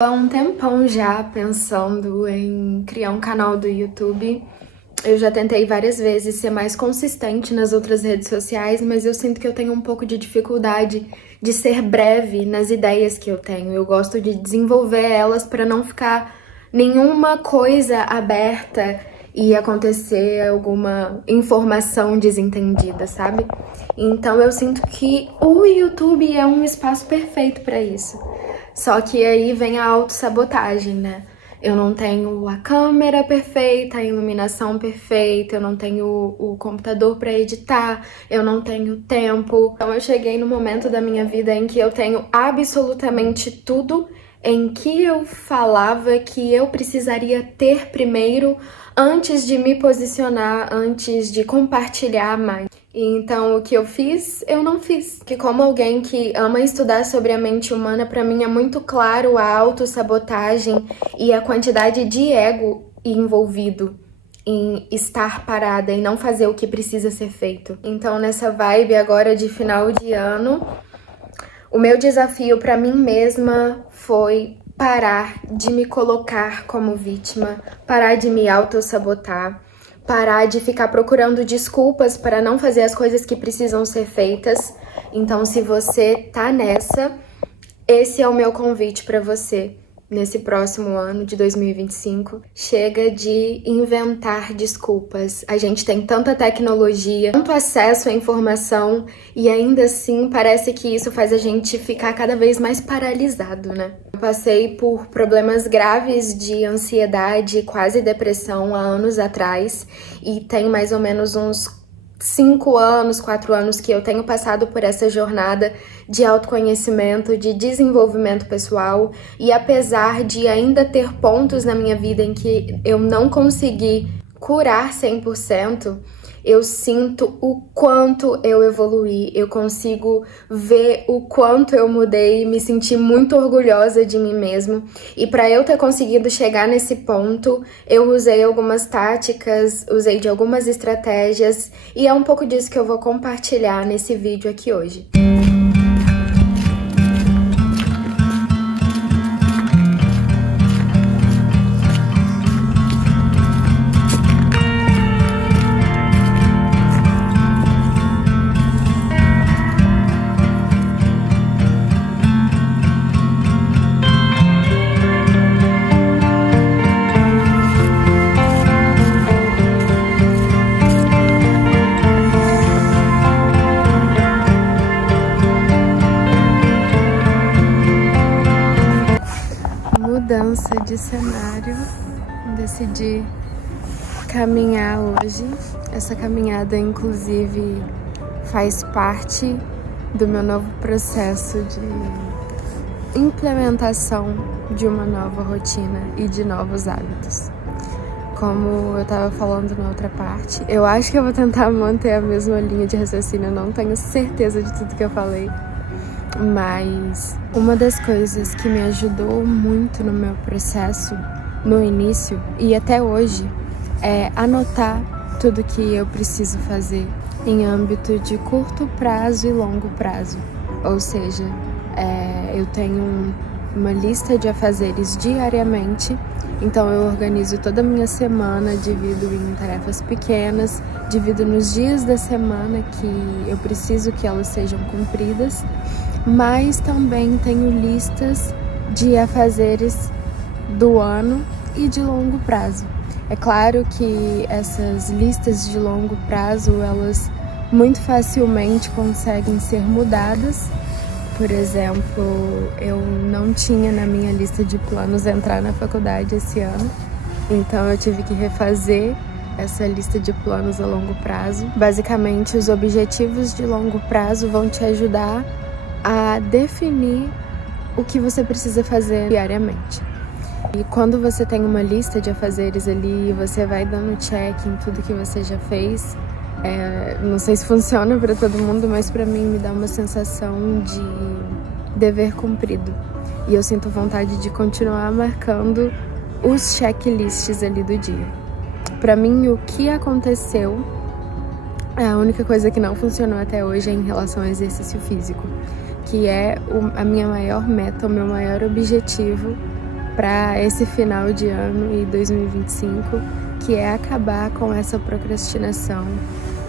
Há um tempão já pensando em criar um canal do YouTube. Eu já tentei várias vezes ser mais consistente nas outras redes sociais, mas eu sinto que eu tenho um pouco de dificuldade de ser breve nas ideias que eu tenho. Eu gosto de desenvolver elas para não ficar nenhuma coisa aberta e acontecer alguma informação desentendida, sabe? Então eu sinto que o YouTube é um espaço perfeito para isso. Só que aí vem a autossabotagem, né? Eu não tenho a câmera perfeita, a iluminação perfeita, eu não tenho o computador para editar, eu não tenho tempo. Então eu cheguei no momento da minha vida em que eu tenho absolutamente tudo em que eu falava que eu precisaria ter primeiro antes de me posicionar, antes de compartilhar mais. Então, o que eu fiz, eu não fiz. Que como alguém que ama estudar sobre a mente humana, pra mim é muito claro a autossabotagem e a quantidade de ego envolvido em estar parada e não fazer o que precisa ser feito. Então, nessa vibe agora de final de ano, o meu desafio pra mim mesma foi parar de me colocar como vítima, parar de me autossabotar, parar de ficar procurando desculpas para não fazer as coisas que precisam ser feitas. Então, se você tá nessa, esse é o meu convite para você nesse próximo ano de 2025. Chega de inventar desculpas. A gente tem tanta tecnologia, tanto acesso à informação e ainda assim parece que isso faz a gente ficar cada vez mais paralisado, né? Eu passei por problemas graves de ansiedade, quase depressão há anos atrás e tem mais ou menos uns 5 anos, 4 anos que eu tenho passado por essa jornada de autoconhecimento, de desenvolvimento pessoal, e apesar de ainda ter pontos na minha vida em que eu não consegui curar 100%, eu sinto o quanto eu evoluí, eu consigo ver o quanto eu mudei, me senti muito orgulhosa de mim mesma. E para eu ter conseguido chegar nesse ponto, eu usei algumas táticas, usei de algumas estratégias, e é um pouco disso que eu vou compartilhar nesse vídeo aqui hoje. Mudança de cenário, decidi caminhar hoje. Essa caminhada, inclusive, faz parte do meu novo processo de implementação de uma nova rotina e de novos hábitos. Como eu tava falando na outra parte, eu acho que eu vou tentar manter a mesma linha de raciocínio, eu não tenho certeza de tudo que eu falei. Mas uma das coisas que me ajudou muito no meu processo, no início e até hoje, é anotar tudo que eu preciso fazer em âmbito de curto prazo e longo prazo. Ou seja, eu tenho uma lista de afazeres diariamente, então eu organizo toda a minha semana, divido em tarefas pequenas, divido nos dias da semana que eu preciso que elas sejam cumpridas, mas também tenho listas de afazeres do ano e de longo prazo. É claro que essas listas de longo prazo, elas muito facilmente conseguem ser mudadas. Por exemplo, eu não tinha na minha lista de planos entrar na faculdade esse ano, então eu tive que refazer essa lista de planos a longo prazo. Basicamente, os objetivos de longo prazo vão te ajudar a definir o que você precisa fazer diariamente. E quando você tem uma lista de afazeres ali, você vai dando check em tudo que você já fez. Não sei se funciona para todo mundo, mas para mim me dá uma sensação de dever cumprido. E eu sinto vontade de continuar marcando os checklists ali do dia. Para mim, o que aconteceu, a única coisa que não funcionou até hoje é em relação ao exercício físico, que é a minha maior meta, o meu maior objetivo para esse final de ano e 2025, que é acabar com essa procrastinação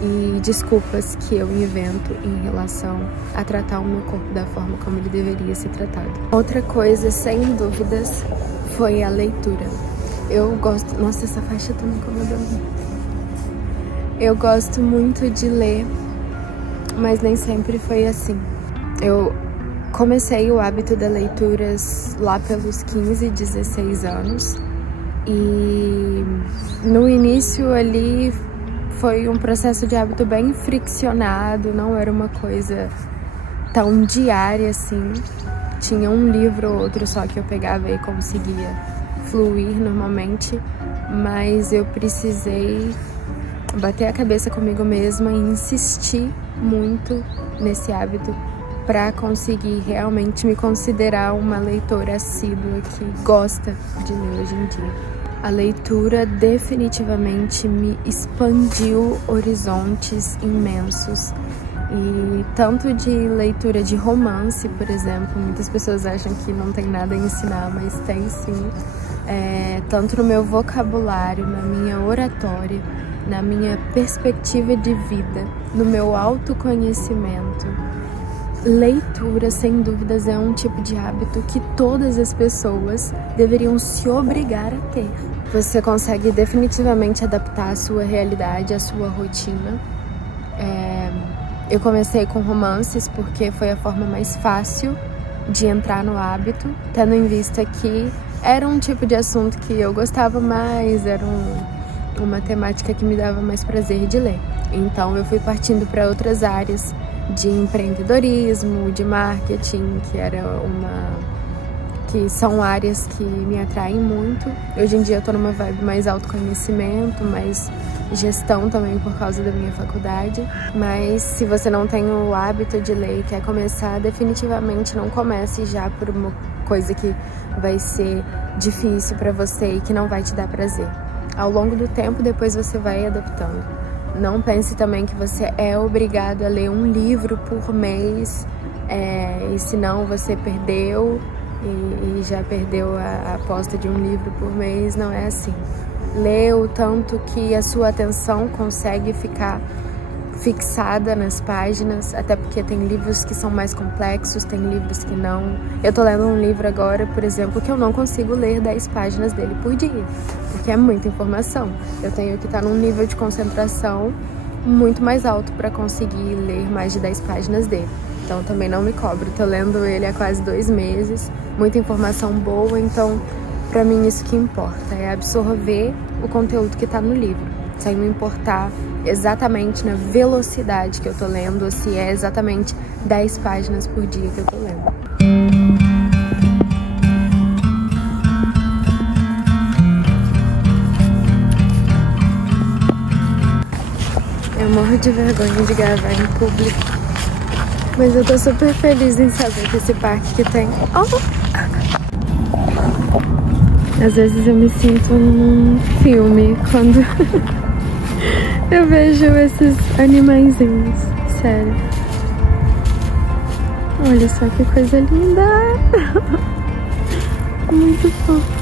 e desculpas que eu invento em relação a tratar o meu corpo da forma como ele deveria ser tratado. Outra coisa, sem dúvidas, foi a leitura. Eu gosto... Nossa, essa faixa tá me incomodando. Eu gosto muito de ler, mas nem sempre foi assim. Eu comecei o hábito da leitura lá pelos 15, 16 anos. E no início ali foi um processo de hábito bem friccionado, não era uma coisa tão diária assim. Tinha um livro ou outro só que eu pegava e conseguia fluir normalmente, mas eu precisei bater a cabeça comigo mesma e insistir muito nesse hábito para conseguir realmente me considerar uma leitora assídua que gosta de ler hoje em dia. A leitura definitivamente me expandiu horizontes imensos. E tanto de leitura de romance, por exemplo, muitas pessoas acham que não tem nada a ensinar, mas tem sim. Tanto no meu vocabulário, na minha oratória, na minha perspectiva de vida, no meu autoconhecimento. Leitura, sem dúvidas, é um tipo de hábito que todas as pessoas deveriam se obrigar a ter. Você consegue definitivamente adaptar a sua realidade, a sua rotina. Eu comecei com romances porque foi a forma mais fácil de entrar no hábito, tendo em vista que era um tipo de assunto que eu gostava mais, era uma temática que me dava mais prazer de ler. Então eu fui partindo para outras áreas de empreendedorismo, de marketing, que são áreas que me atraem muito. Hoje em dia eu tô numa vibe mais autoconhecimento, mais gestão também por causa da minha faculdade. Mas se você não tem o hábito de ler e quer começar, definitivamente não comece já por uma coisa que vai ser difícil pra você e que não vai te dar prazer. Ao longo do tempo, depois você vai adaptando. Não pense também que você é obrigado a ler um livro por mês, e senão você perdeu e já perdeu a aposta de um livro por mês. Não é assim. Lê o tanto que a sua atenção consegue ficar fixada nas páginas, até porque tem livros que são mais complexos, tem livros que não. Eu tô lendo um livro agora, por exemplo, que eu não consigo ler 10 páginas dele por dia, porque é muita informação. Eu tenho que estar num nível de concentração muito mais alto para conseguir ler mais de 10 páginas dele. Então também não me cobro, tô lendo ele há quase 2 meses, muita informação boa, então pra mim isso que importa, é absorver o conteúdo que tá no livro, sem me importar exatamente na velocidade que eu tô lendo, ou se é exatamente 10 páginas por dia que eu tô lendo. Eu morro de vergonha de gravar em público, mas eu tô super feliz em saber que esse parque que tem... Às vezes eu me sinto num filme quando eu vejo esses animaizinhos, sério. Olha só que coisa linda! Muito fofo.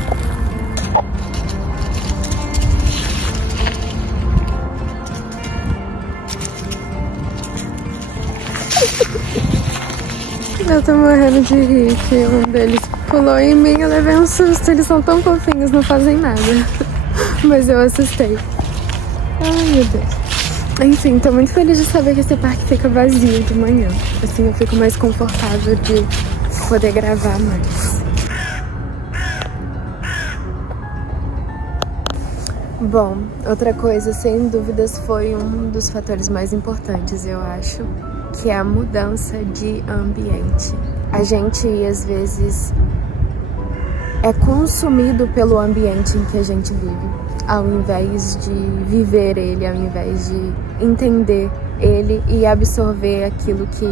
Eu tô morrendo de rir que um deles pulou em mim, eu levei um susto. Eles são tão fofinhos, não fazem nada. Mas eu assustei. Ai, meu Deus. Enfim, tô muito feliz de saber que esse parque fica vazio de manhã. Assim eu fico mais confortável de poder gravar mais. Bom, outra coisa, sem dúvidas, foi um dos fatores mais importantes, eu acho, que é a mudança de ambiente. A gente, às vezes, é consumido pelo ambiente em que a gente vive, ao invés de viver ele, ao invés de entender ele e absorver aquilo que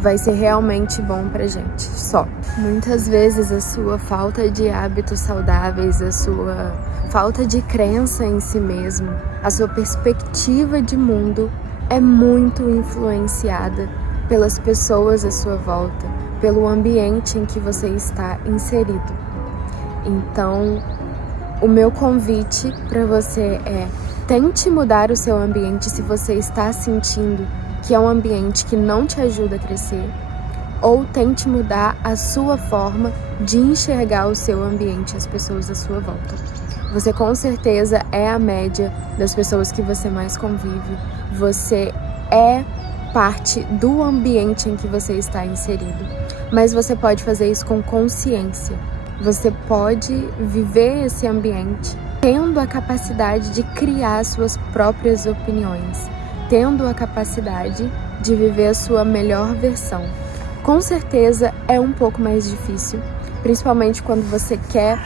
vai ser realmente bom pra gente, só. Muitas vezes a sua falta de hábitos saudáveis, a sua falta de crença em si mesmo, a sua perspectiva de mundo é muito influenciada pelas pessoas à sua volta, pelo ambiente em que você está inserido. Então, o meu convite para você é: tente mudar o seu ambiente se você está sentindo que é um ambiente que não te ajuda a crescer, ou tente mudar a sua forma de enxergar o seu ambiente, as pessoas à sua volta. Você com certeza é a média das pessoas que você mais convive. Você é parte do ambiente em que você está inserido. Mas você pode fazer isso com consciência. Você pode viver esse ambiente tendo a capacidade de criar suas próprias opiniões, tendo a capacidade de viver a sua melhor versão. Com certeza é um pouco mais difícil, principalmente quando você quer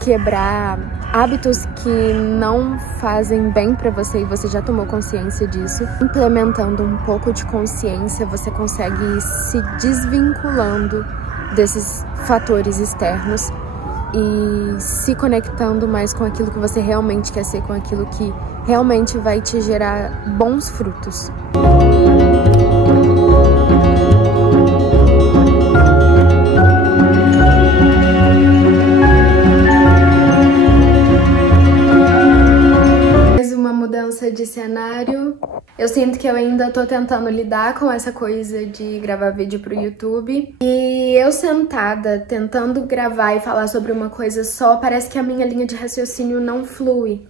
quebrar hábitos que não fazem bem para você e você já tomou consciência disso. Implementando um pouco de consciência, você consegue ir se desvinculando desses fatores externos e se conectando mais com aquilo que você realmente quer ser, com aquilo que realmente vai te gerar bons frutos. De cenário. Eu sinto que eu ainda tô tentando lidar com essa coisa de gravar vídeo pro YouTube. E eu sentada, tentando gravar e falar sobre uma coisa só, parece que a minha linha de raciocínio não flui.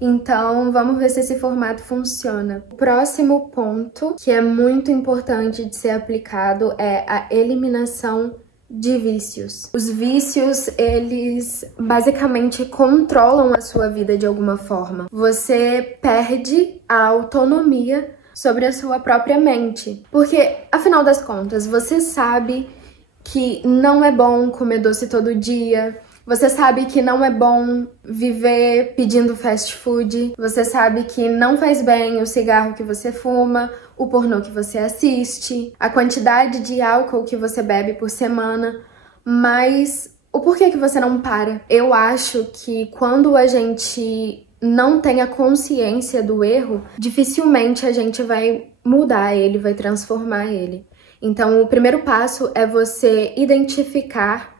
Então, vamos ver se esse formato funciona. O próximo ponto, que é muito importante de ser aplicado, é a eliminação de vícios. Os vícios, eles basicamente controlam a sua vida de alguma forma. Você perde a autonomia sobre a sua própria mente. Porque, afinal das contas, você sabe que não é bom comer doce todo dia. Você sabe que não é bom viver pedindo fast food. Você sabe que não faz bem o cigarro que você fuma, o pornô que você assiste, a quantidade de álcool que você bebe por semana. Mas o porquê que você não para? Eu acho que quando a gente não tem a consciência do erro, dificilmente a gente vai mudar ele, vai transformar ele. Então, o primeiro passo é você identificar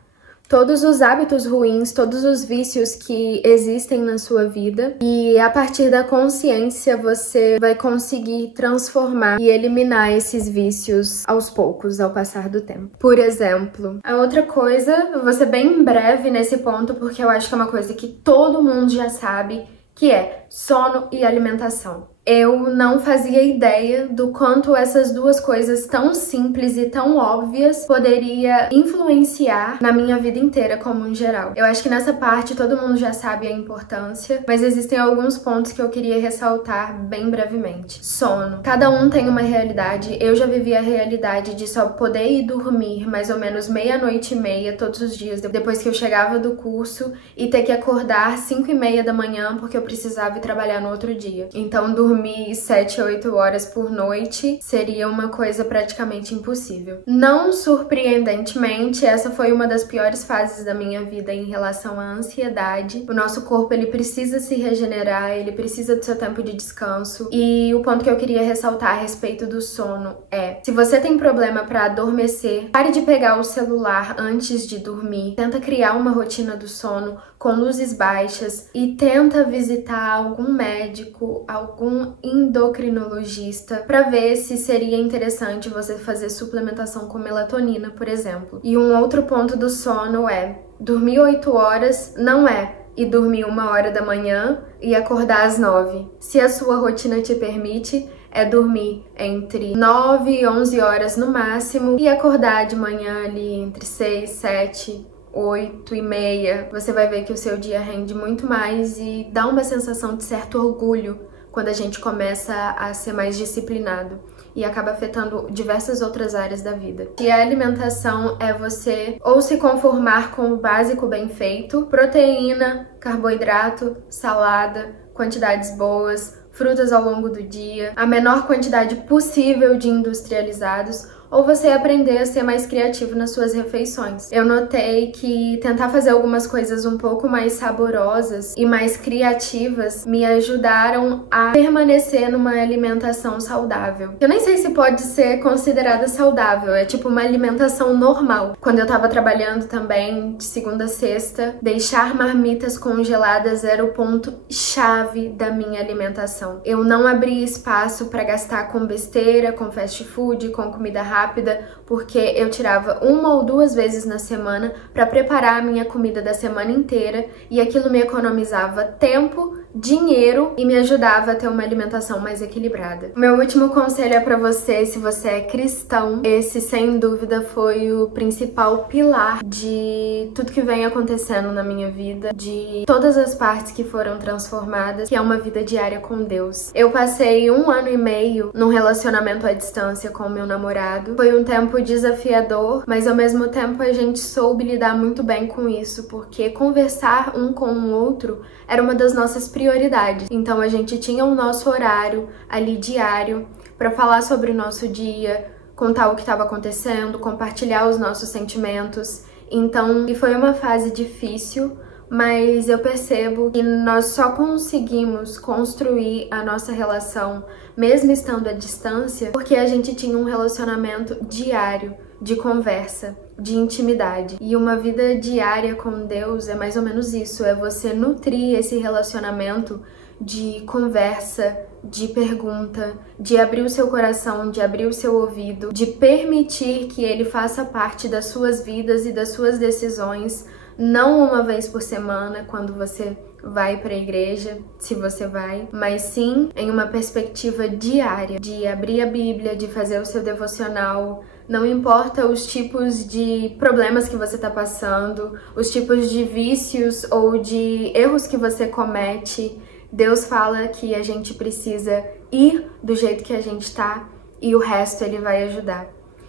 todos os hábitos ruins, todos os vícios que existem na sua vida, e a partir da consciência você vai conseguir transformar e eliminar esses vícios aos poucos, ao passar do tempo. Por exemplo, a outra coisa, eu vou ser bem breve nesse ponto porque eu acho que é uma coisa que todo mundo já sabe, que é sono e alimentação. Eu não fazia ideia do quanto essas duas coisas tão simples e tão óbvias poderia influenciar na minha vida inteira como em geral. Eu acho que nessa parte todo mundo já sabe a importância, mas existem alguns pontos que eu queria ressaltar bem brevemente. Sono. Cada um tem uma realidade. Eu já vivi a realidade de só poder ir dormir mais ou menos 00:30 todos os dias, depois que eu chegava do curso, e ter que acordar 5:30 da manhã porque eu precisava ir trabalhar no outro dia. Então, dormir 7, 8 horas por noite seria uma coisa praticamente impossível. Não surpreendentemente, essa foi uma das piores fases da minha vida em relação à ansiedade. O nosso corpo, ele precisa se regenerar, ele precisa do seu tempo de descanso. E o ponto que eu queria ressaltar a respeito do sono é: se você tem problema para adormecer, pare de pegar o celular antes de dormir. Tenta criar uma rotina do sono com luzes baixas e tenta visitar algum médico, algum endocrinologista para ver se seria interessante você fazer suplementação com melatonina, por exemplo. E um outro ponto do sono é: dormir 8 horas não é e dormir 1h da manhã e acordar às 9. Se a sua rotina te permite, é dormir entre 9 e 11 horas no máximo e acordar de manhã ali entre 6, 7, 8:30. Você vai ver que o seu dia rende muito mais e dá uma sensação de certo orgulho quando a gente começa a ser mais disciplinado e acaba afetando diversas outras áreas da vida. E a alimentação é você ou se conformar com o básico bem feito, proteína, carboidrato, salada, quantidades boas, frutas ao longo do dia, a menor quantidade possível de industrializados, ou você aprender a ser mais criativo nas suas refeições. Eu notei que tentar fazer algumas coisas um pouco mais saborosas e mais criativas me ajudaram a permanecer numa alimentação saudável. Eu nem sei se pode ser considerada saudável, é tipo uma alimentação normal. Quando eu tava trabalhando também, de segunda a sexta, deixar marmitas congeladas era o ponto-chave da minha alimentação. Eu não abria espaço para gastar com besteira, com fast food, com comida rápida, porque eu tirava 1 ou 2 vezes na semana para preparar a minha comida da semana inteira e aquilo me economizava tempo, dinheiro e me ajudava a ter uma alimentação mais equilibrada. O meu último conselho é para você, se você é cristão, esse sem dúvida foi o principal pilar de tudo que vem acontecendo na minha vida, de todas as partes que foram transformadas, que é uma vida diária com Deus. Eu passei 1 ano e meio num relacionamento à distância com o meu namorado. Foi um tempo desafiador, mas ao mesmo tempo a gente soube lidar muito bem com isso, porque conversar um com o outro era uma das nossas prioridades. Então a gente tinha o nosso horário ali diário para falar sobre o nosso dia, contar o que estava acontecendo, compartilhar os nossos sentimentos. Então, e foi uma fase difícil, mas eu percebo que nós só conseguimos construir a nossa relação, mesmo estando à distância, porque a gente tinha um relacionamento diário, de conversa, de intimidade. E uma vida diária com Deus é mais ou menos isso, é você nutrir esse relacionamento de conversa, de pergunta, de abrir o seu coração, de abrir o seu ouvido, de permitir que ele faça parte das suas vidas e das suas decisões, não uma vez por semana, quando você vai para a igreja, se você vai, mas sim em uma perspectiva diária, de abrir a Bíblia, de fazer o seu devocional. Não importa os tipos de problemas que você está passando, os tipos de vícios ou de erros que você comete, Deus fala que a gente precisa ir do jeito que a gente tá e o resto Ele vai ajudar.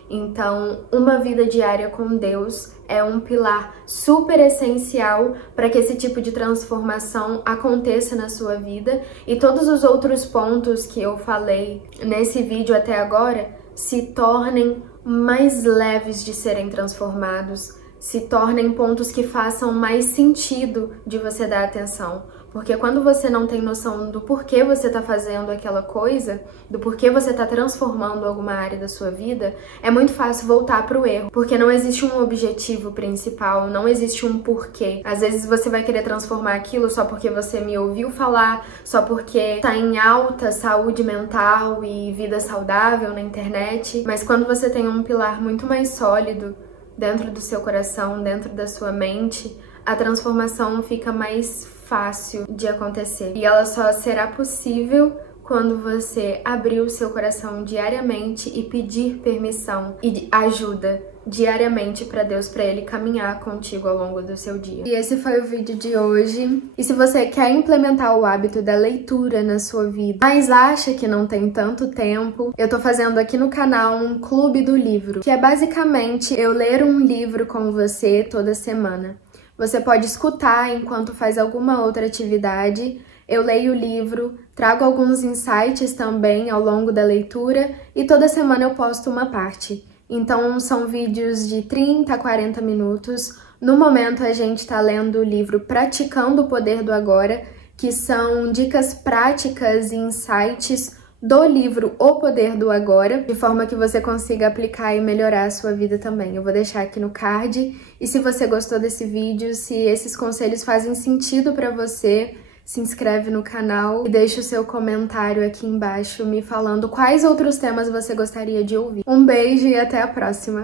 Então, uma vida diária com Deus é um pilar super essencial para que esse tipo de transformação aconteça na sua vida e todos os outros pontos que eu falei nesse vídeo até agora se tornem mais leves de serem transformados, se tornem pontos que façam mais sentido de você dar atenção. Porque quando você não tem noção do porquê você está fazendo aquela coisa, do porquê você está transformando alguma área da sua vida, é muito fácil voltar para o erro. Porque não existe um objetivo principal, não existe um porquê. Às vezes você vai querer transformar aquilo só porque você me ouviu falar, só porque está em alta saúde mental e vida saudável na internet. Mas quando você tem um pilar muito mais sólido dentro do seu coração, dentro da sua mente, a transformação fica mais fácil de acontecer. E ela só será possível quando você abrir o seu coração diariamente e pedir permissão e ajuda diariamente para Deus, para Ele caminhar contigo ao longo do seu dia. E esse foi o vídeo de hoje. E se você quer implementar o hábito da leitura na sua vida, mas acha que não tem tanto tempo, eu tô fazendo aqui no canal um clube do livro, que é basicamente eu ler um livro com você toda semana. Você pode escutar enquanto faz alguma outra atividade. Eu leio o livro, trago alguns insights também ao longo da leitura e toda semana eu posto uma parte. Então são vídeos de 30 a 40 minutos. No momento a gente está lendo o livro Praticando o Poder do Agora, que são dicas práticas e insights do livro O Poder do Agora, de forma que você consiga aplicar e melhorar a sua vida também. Eu vou deixar aqui no card. E se você gostou desse vídeo, se esses conselhos fazem sentido para você, se inscreve no canal e deixa o seu comentário aqui embaixo me falando quais outros temas você gostaria de ouvir. Um beijo e até a próxima!